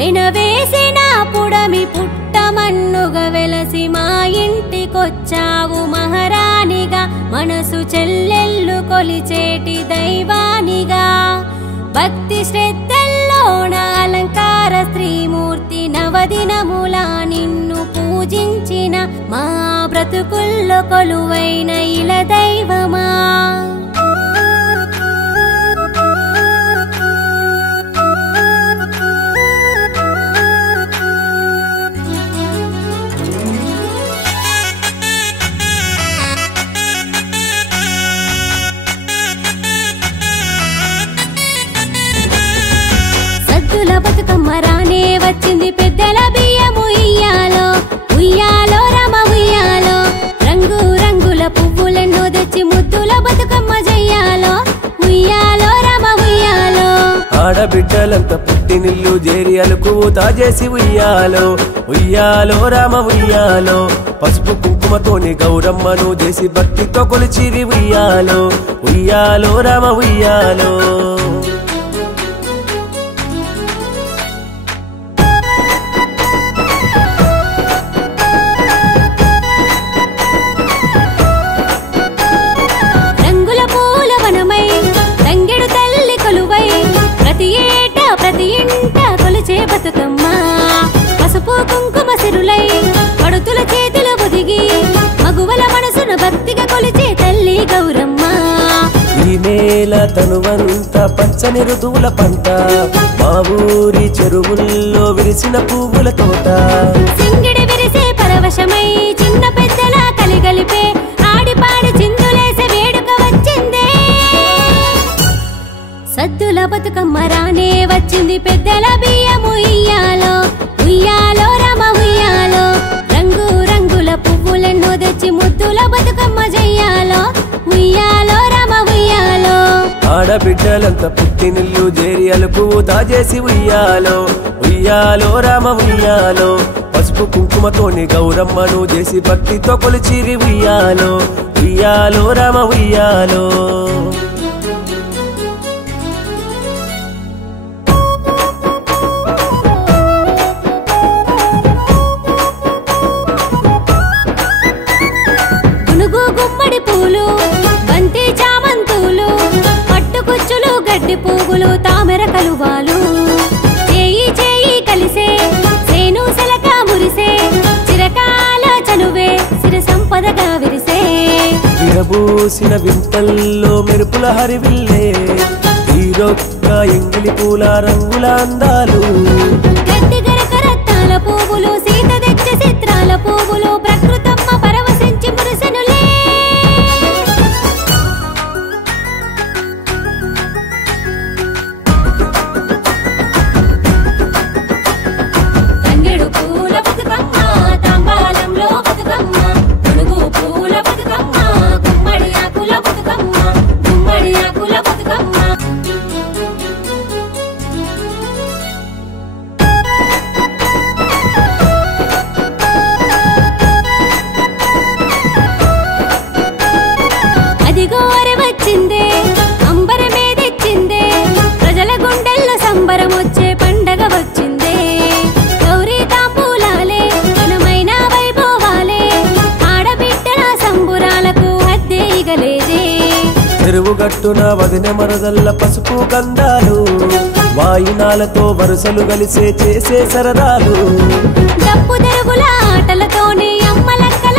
పెనవేసిన పుడమి పుట్టమన్నుగా వెలసి మా ఇంటికొచ్చావు మహారాణిగా మనసు చెల్లెళ్ళు కొలిచేటి దైవానిగా భక్తి శ్రద్ధల్లోన అలంకార శ్రీమూర్తి నవదినముల నిన్ను పూజించిన మా బ్రతుకుల్లో కొలువైన ఇల దైవమా బతుకమ్మ రానే వచ్చింది పెద్దల బియ్యము ఉయ్యాలో ఉయ్యాలో రమ ఉయ్యాలో రంగు రంగుల పువ్వులెన్నో తెచ్చి ముద్దుల బతుకమ్మ చెయ్యాలో ఉయ్యాలో రమ ఉయ్యాలో ఆడబిడ్డలంతా పుట్టినిల్లు జేరి అలుకుతా చేసి ఉయ్యాలో ఉయ్యాలో రామ ఉయ్యాలో పసుపు కుంకుమతోని గౌరమ్మను చేసి భక్తితో కొలిచిరి ఉయ్యాలో ఉయ్యాలో రామ ఉయ్యాలో బతుకమ్మ పసుపు కుంకుమ సిరులై పడుతుల చేతులు ఒదిగి మగువల మనసును భక్తిగా కొలిచే తల్లి గౌరమ్మ ఈ నేల తనువంత పచ్చని ఋతువుల పంట మా ఊరి చెరువుల్లో విరిసిన పువ్వుల తోట సింగిడి విరిసే పరవశమై చిన్న పెద్దల కలిగలిపే ఆడిపాడి చిందులేసే వేడుక వచ్చిందే సద్దుల బతుకమ్మ రానే వచ్చింది పెద్దల బియ్యము ఉయ్యాలో ఉయ్యాలో రమ ఉయ్యాలో రంగు రంగుల పువ్వులెన్నో తెచ్చి ముద్దుల బతుకమ్మ చెయ్యాలో ఉయ్యాలో రమ ఉయ్యాలో ఆడబిడ్డలంతా పుట్టినిల్లు జేరి అలుకుతా చేసి ఉయ్యాలో ఉయ్యాలో రామ ఉయ్యాలో పసుపు కుంకుమతోని గౌరమ్మను చేసి భక్తితో కొలిచిరి ఉయ్యాలో ఉయ్యాలో రామ ఉయ్యాలో బంతి చామంతులు పట్టుకుచ్చులు గడ్డి పువ్వులు తామర కలువాలు చేయి చేయి కలిసే సేను సెలక మురిసే చిరకాల చనువే సిర సంపదగా విరిసే విరబూసిన వింతల్లో మెరుపుల హరివిల్లే ఈరొక్క ఎంగిలి పూల రంగుల అందాలు గడ్డి గరక రత్నాల పువ్వులు సీత తెచ్చే చిత్రాల పువ్వులు ప్రకృతమ్మ పరవశించి మురిసెనులే చెరువుగట్టున వదినె మరదల్ల పసుపు గంధాలు వాయినాలతో వరుసలు కలిసే చేసే సరదాలు డప్పు తెరుగుల ఆటలతోనే అమ్మలక్క